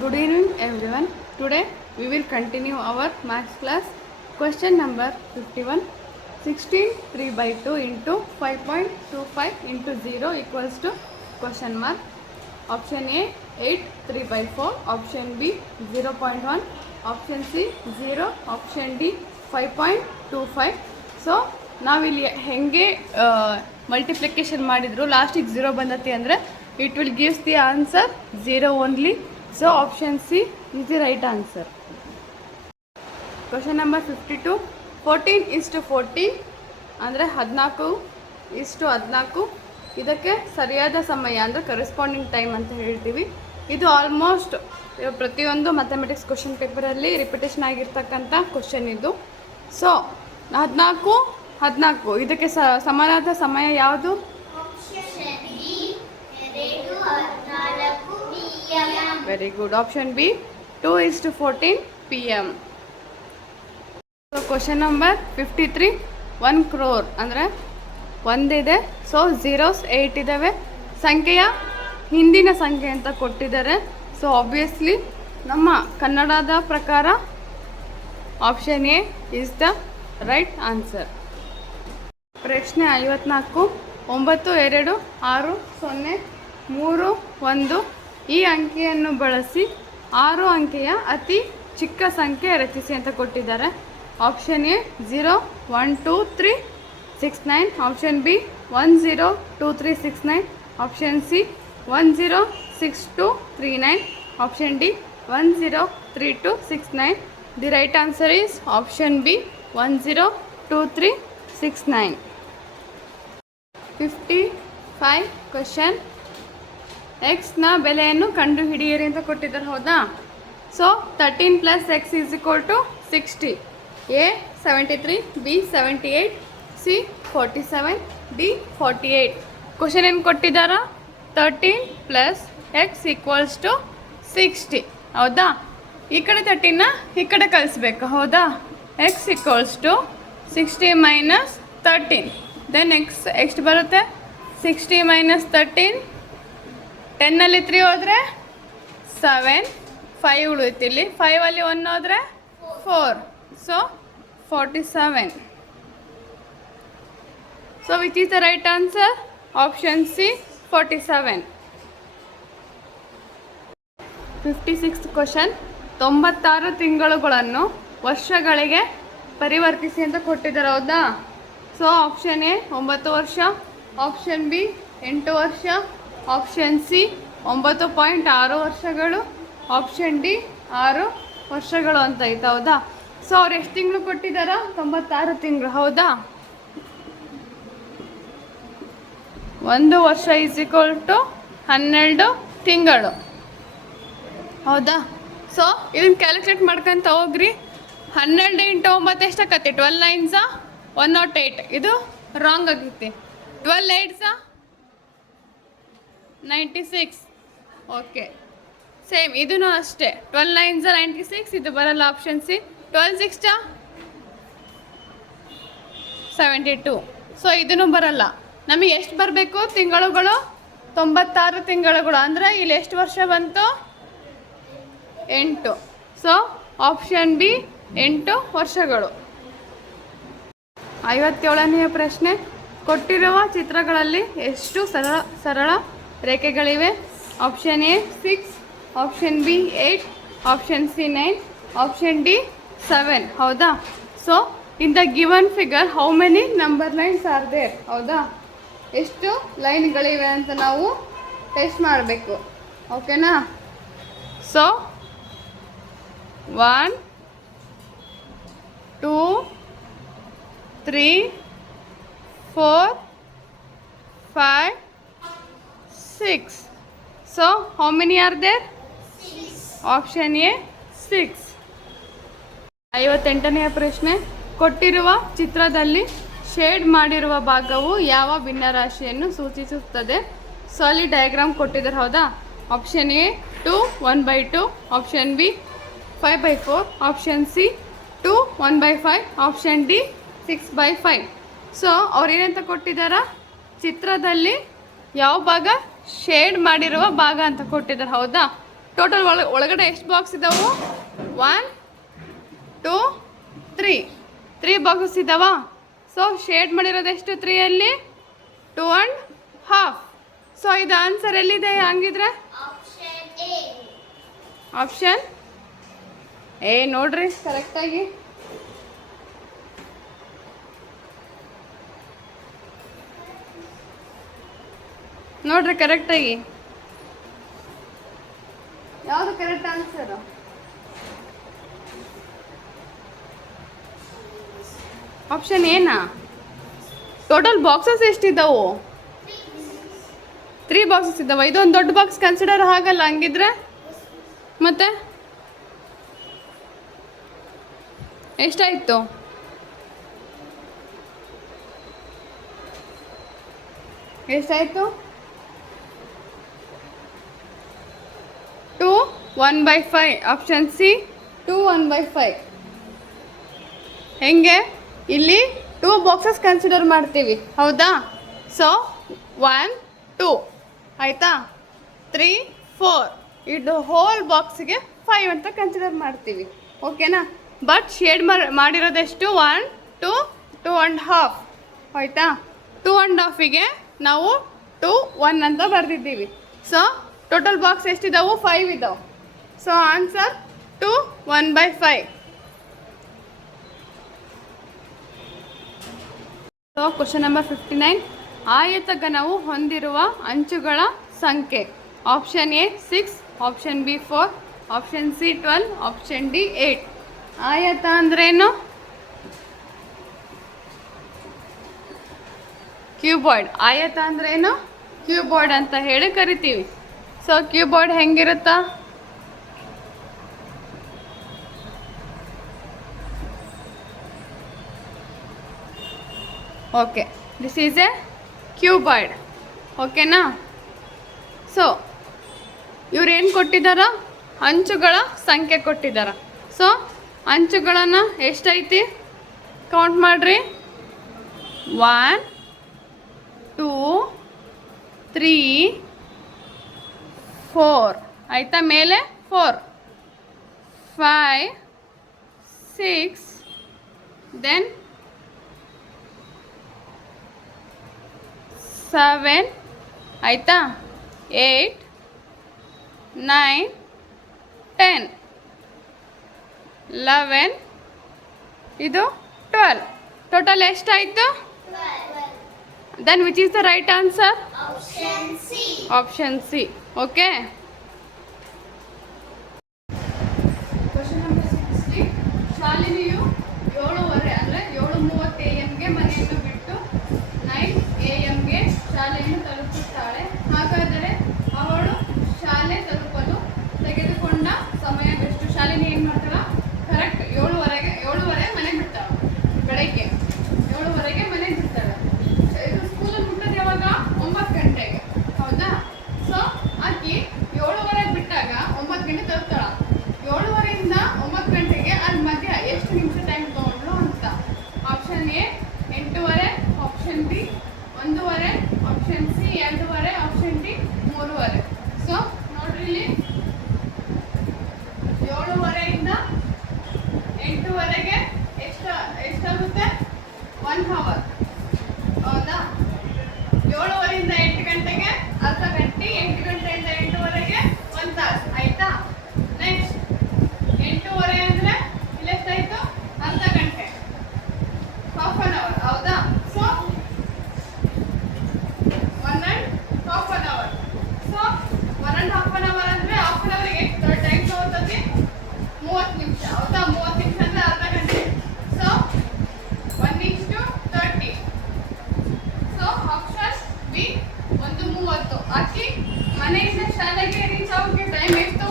Good evening everyone. Today we will continue our maths class. Question number 51. 16 3 by 2 into 5.25 into 0 equals to question mark. Option A 8 3 by 4. Option B 0.1. Option C 0. Option D 5.25. So ನಾವಿಲ್ಲಿ ಹೆಂಗೆ multiplication ಮಾಡಿದ್ರು ಲಾಸ್ಟಿಗೆ 0 ಬಂದತಿ ಅಂದರೆ it will gives the answer 0 only. So option C is the right answer. Question number 52. 14:14 ಅಂದರೆ 14:14. ಇದಕ್ಕೆ ಸರಿಯಾದ ಸಮಯ ಅಂದರೆ ಕರೆಸ್ಪಾಂಡಿಂಗ್ ಟೈಮ್ ಅಂತ ಹೇಳ್ತೀವಿ. ಇದು ಆಲ್ಮೋಸ್ಟ್ ಪ್ರತಿಯೊಂದು ಮ್ಯಾಥಮೆಟಿಕ್ಸ್ ಕ್ವಶನ್ ಪೇಪರಲ್ಲಿ ರಿಪಿಟೇಷನ್ ಆಗಿರ್ತಕ್ಕಂಥ ಕ್ವಶನ್ ಇದು. ಸೊ 14:14 ಇದಕ್ಕೆ ಸಮಾನವಾದ ಸಮಯ ಯಾವುದು? Very good. Option B 2:14 PM. So question number 53. 1 crore ಅಂದರೆ ಒಂದಿದೆ. ಸೊ ಝೀರೋಸ್ 8 ಇದ್ದಾವೆ. ಸಂಖ್ಯೆಯ ಹಿಂದಿನ ಸಂಖ್ಯೆ ಅಂತ ಕೊಟ್ಟಿದ್ದಾರೆ. ಸೊ ಆಬ್ವಿಯಸ್ಲಿ ನಮ್ಮ ಕನ್ನಡದ ಪ್ರಕಾರ option A is the right answer. ಪ್ರಶ್ನೆ 54. 9 2 6 0 3 1 ಈ ಅಂಕೆಯನ್ನು ಬಳಸಿ 6 ಅಂಕೆಯ ಅತಿ ಚಿಕ್ಕ ಸಂಖ್ಯೆ ರಚಿಸಿ ಅಂತ ಕೊಟ್ಟಿದ್ದಾರೆ. Option A 0 1 2 3 6 9. Option B 1 0 2 3 6 9. Option C 1 0 6 2 3 9. Option D 1 0 3 2 6 9. The right answer is option B 1 0 2 3 6 9. 55 question. ಎಕ್ಸ್ನ ಬೆಲೆಯನ್ನು ಕಂಡುಹಿಡಿಯಿರಿ ಅಂತ ಕೊಟ್ಟಿದ್ದಾರೆ. ಹೌದಾ? So 13 + x = 60. A 73, B 78, C 47, D 48. Question ಏನು ಕೊಟ್ಟಿದ್ದಾರ? 13 + x = 60. ಹೌದಾ? ಈ ಕಡೆ 13ನ ಈ ಕಡೆ ಕಳಿಸ್ಬೇಕು. ಹೌದಾ? x = 60 - 13. ದೆನ್ ಎಷ್ಟು ಬರುತ್ತೆ? 60 - 13. 10ನಲ್ಲಿ 3 ಹೋದರೆ 7, 5 ಉಳಿಯುತ್ತೆ. ಇಲ್ಲಿ 5ಅಲ್ಲಿ 1 ಹೋದರೆ 4. So 47. So which is the right answer? Option C 47. 56th question. 96 ತಿಂಗಳುಗಳನ್ನು ವರ್ಷಗಳಿಗೆ ಪರಿವರ್ತಿಸಿ ಅಂತ ಕೊಟ್ಟಿದ್ದಾರೆ. ಹೌದಾ? ಸೊ ಆಪ್ಷನ್ ಎ 9 ವರ್ಷ. ಆಪ್ಷನ್ ಬಿ 8 ವರ್ಷ. ಆಪ್ಷನ್ ಸಿ 9.6 ವರ್ಷಗಳು. ಆಪ್ಷನ್ ಡಿ 6 ವರ್ಷಗಳು ಅಂತ ಐತೆ. ಹೌದಾ? ಸೊ ಅವ್ರು ಎಷ್ಟು ತಿಂಗಳು ಕೊಟ್ಟಿದ್ದಾರ? 96 ತಿಂಗಳು. ಹೌದಾ? 1 ವರ್ಷ = 12 ತಿಂಗಳು. ಹೌದಾ? ಸೊ ಇದನ್ನು ಕ್ಯಾಲ್ಕುಲೇಟ್ ಮಾಡ್ಕೊತ ಹೋಗ್ರಿ. 12 × 9 ಎಷ್ಟಾಕತ್ತೆ? 12 9s 108. ಇದು ರಾಂಗ್ ಆಗೈತಿ. 12 8s 96. ಓಕೆ, ಸೇಮ್ ಇದೂ ಅಷ್ಟೇ. 12 9s 96. ಇದು ಬರಲ್ಲ. Option C 12 6s 72. ಸೊ ಇದೂ ಬರಲ್ಲ. ನಮಗೆ ಎಷ್ಟು ಬರಬೇಕು ತಿಂಗಳುಗಳು? 96 ತಿಂಗಳುಗಳು. ಅಂದರೆ ಇಲ್ಲಿ ಎಷ್ಟು ವರ್ಷ ಬಂತು? 8. ಸೊ ಆಪ್ಷನ್ ಬಿ 8 ವರ್ಷಗಳು. 57ನೇ ಪ್ರಶ್ನೆ. ಕೊಟ್ಟಿರುವ ಚಿತ್ರಗಳಲ್ಲಿ ಎಷ್ಟು ಸರಳ ರೇಖೆಗಳಿವೆ? Option A 6, option B 8, option C 9, option D 7. ಹೌದಾ? So in the given figure how many number lines are there? ಹೌದಾ? ಎಷ್ಟು ಲೈನ್ಗಳಿವೆ ಅಂತ ನಾವು ಟೆಸ್ಟ್ ಮಾಡಬೇಕು. ಓಕೆನಾ? So 1 2 3 4 5 6. So how many are there? 6. Option A 6. 58ನೇ ಪ್ರಶ್ನೆ. ಕೊಟ್ಟಿರುವ ಚಿತ್ರದಲ್ಲಿ ಶೇಡ್ ಮಾಡಿರುವ ಭಾಗವು ಯಾವ ಭಿನ್ನರಾಶಿಯನ್ನು ಸೂಚಿಸುತ್ತದೆ? ಸೊ ಅಲ್ಲಿ ಡಯಾಗ್ರಾಮ್ ಕೊಟ್ಟಿದ್ದಾರೆ. ಹೌದಾ? Option A 2 1/2. Option B 5/4. Option C 2 1/5. Option D 6/5. So ಅವ್ರು ಏನಂತ ಕೊಟ್ಟಿದ್ದಾರ? ಚಿತ್ರದಲ್ಲಿ ಯಾವ ಭಾಗ ಶೇಡ್ ಮಾಡಿರುವ ಭಾಗ ಅಂತ ಕೊಟ್ಟಿದ್ದಾರೆ. ಹೌದಾ? ಟೋಟಲ್ ಒಳಗಡೆ ಎಷ್ಟು ಬಾಕ್ಸ್ ಇದ್ದಾವೆ? 1 2 3 ಬಾಕ್ಸಸ್ ಇದ್ದಾವ. ಸೊ ಶೇಡ್ ಮಾಡಿರೋದು ಎಷ್ಟು 3 2 1/2. ಸೊ ಇದು ಆನ್ಸರ್ ಎಲ್ಲಿದೆ ಹಂಗಿದ್ರೆ? ಆಪ್ಷನ್ ಎ ನೋಡ್ರಿ ಕರೆಕ್ಟಾಗಿ. ನೋಡ್ರಿ ಕರೆಕ್ಟಾಗಿ ಯಾವುದು ಕರೆಕ್ಟ್ ಆನ್ಸರು? ಆಪ್ಷನ್ ಏನಾ? ಟೋಟಲ್ ಬಾಕ್ಸಸ್ ಎಷ್ಟಿದ್ದಾವು? 3 ಬಾಕ್ಸಸ್ ಇದ್ದಾವೆ. ಇದೊಂದು ದೊಡ್ಡ ಬಾಕ್ಸ್ ಕನ್ಸಿಡರ್ ಆಗಲ್ಲ ಹಂಗಿದ್ರೆ. ಮತ್ತೆ ಎಷ್ಟಾಯಿತು? ಎಷ್ಟಾಯಿತು? 2 1/5. Option C 2 1/5. ಹೆಂಗೆ? ಇಲ್ಲಿ 2 ಬಾಕ್ಸಸ್ ಕನ್ಸಿಡರ್ ಮಾಡ್ತೀವಿ, ಹೌದಾ? ಸೊ 1 2 ಆಯಿತಾ, 3 4 ಇದು ಹೋಲ್ ಬಾಕ್ಸಿಗೆ 5 ಅಂತ ಕನ್ಸಿಡರ್ ಮಾಡ್ತೀವಿ, ಓಕೆನಾ? But shade ಮಾಡಿರೋದೆಷ್ಟು? 1 2 2 1/2 ಆಯಿತಾ? 2 1/2ಗೆ ನಾವು 2 1 ಅಂತ ಬರೆದಿದ್ದೀವಿ. ಸೊ ಟೋಟಲ್ ಬಾಕ್ಸ್ ಎಷ್ಟಿದ್ದಾವೆ? 5 ಇದ್ದಾವೆ. So answer 2 1/5. So question number 59. ಆಯತಘನವು ಹೊಂದಿರುವ ಅಂಚುಗಳ ಸಂಖ್ಯೆ. Option A 6, option B 4, option C 12, option D 8. ಆಯತ ಅಂದ್ರೇನು? ಕ್ಯೂಬಾಯ್ಡ್. ಆಯತ ಅಂದ್ರೇನು? ಕ್ಯೂಬಾಯ್ಡ್ ಅಂತ ಹೇಳಿ ಕರಿತೀವಿ. ಸೊ ಕ್ಯೂಬಾಯ್ಡ್ ಹೆಂಗಿರುತ್ತಾ? Okay, this is a cuboid, ಓಕೆನಾ? ಸೊ ಇವ್ರೇನು ಕೊಟ್ಟಿದ್ದಾರ? ಅಂಚುಗಳ ಸಂಖ್ಯೆ ಕೊಟ್ಟಿದ್ದಾರ. ಸೊ ಅಂಚುಗಳನ್ನು ಎಷ್ಟೈತಿ ಕೌಂಟ್ ಮಾಡಿರಿ. 1 2 3 4 ಆಯಿತಾ? ಮೇಲೆ 4 5 6 ದೆನ್ 7 ಆಯಿತಾ? 8 9 10 11 ಇದು 12. ಟೋಟಲ್ ಎಷ್ಟಾಯಿತು? Then which is the right answer? Option C. Okay. Question number 60. ಶಾಲಿನಿಯು 7:30 ಅಂದರೆ 7:30 AM ಮನೆಯನ್ನು ಬಿಟ್ಟು 9 AM ಶಾಲೆಯನ್ನು ತಲುಪುತ್ತಾಳೆ. ಹಾಗಾದರೆ ಅವಳು ಶಾಲೆ ತಲುಪಲು ತೆಗೆದುಕೊಂಡ ಸಮಯವೆಷ್ಟು? ಶಾಲಿನಿ ಏನು ಮಾಡ್ತಾಳ? ಕರೆಕ್ಟ್ 7:30 ಮನೆ ಬಿಡ್ತಾಳೆ. ಬೆಳಗ್ಗೆ 7:30 ಮನೆ ಬಿಡ್ತಾಳೆ. ಇದು ಸ್ಕೂಲಲ್ಲಿ ಬಿಟ್ಟದ್ದು ಯಾವಾಗ? 9 ಗಂಟೆಗೆ, ಹೌದಾ? ಸೊ ಆಕಿ 7:30 ಬಿಟ್ಟಾಗ 9 ಗಂಟೆ ತಲುಪ್ತಾಳ. 7:30ಯಿಂದ 9 ಗಂಟೆಗೆ ಅಲ್ಲಿ ಮಧ್ಯ ಎಷ್ಟು ನಿಮಿಷ ಟೈಮ್ ತೊಗೊಂಡ್ಳು ಅಂತ. Option A 8:30, option B 1:30, option C 2:30, option D 3:30. So ನೋಡ್ರಿ ಇಲ್ಲಿ 7:30ಯಿಂದ 8:30ಗೆ ಎಷ್ಟಾಗುತ್ತೆ? 1 hour, ಹೌದಾ? 7:30ಯಿಂದ 8 ಗಂಟೆಗೆ ಅರ್ಧ ಗಂಟೆ, 8 ಗಂಟೆಯಿಂದ 8:30ಗೆ 1 ತಾಸು, ಆಯಿತಾ? ನೆಕ್ಸ್ಟ್ 8:30 ಅಂದರೆ ಇಲ್ಲೆಷ್ಟಾಯಿತು? ಅರ್ಧ ಗಂಟೆ, ಹಾಫ್ ಆನ್ ಅವರ್, ಹೌದಾ? So 1 and half an hour. So 1 and half an hour ಅಂದರೆ ಹಾಫ್ ಆನ್ ಅವರಿಗೆ ಟೈಮ್ ತಗೋತದೆ 30 ನಿಮಿಷ, ಹೌದಾ? 30 ನಿಮಿಷ ಅಂದರೆ ಅರ್ಧ ಗಂಟೆ. ಸೊ 1:30. So option B 1:30. ಆಕಿ ಮನೆಯಿಂದ ಶಾಲೆಗೆ ರೀಚ್ ಆಗೋಕ್ಕೆ ಟೈಮ್ ಎಷ್ಟು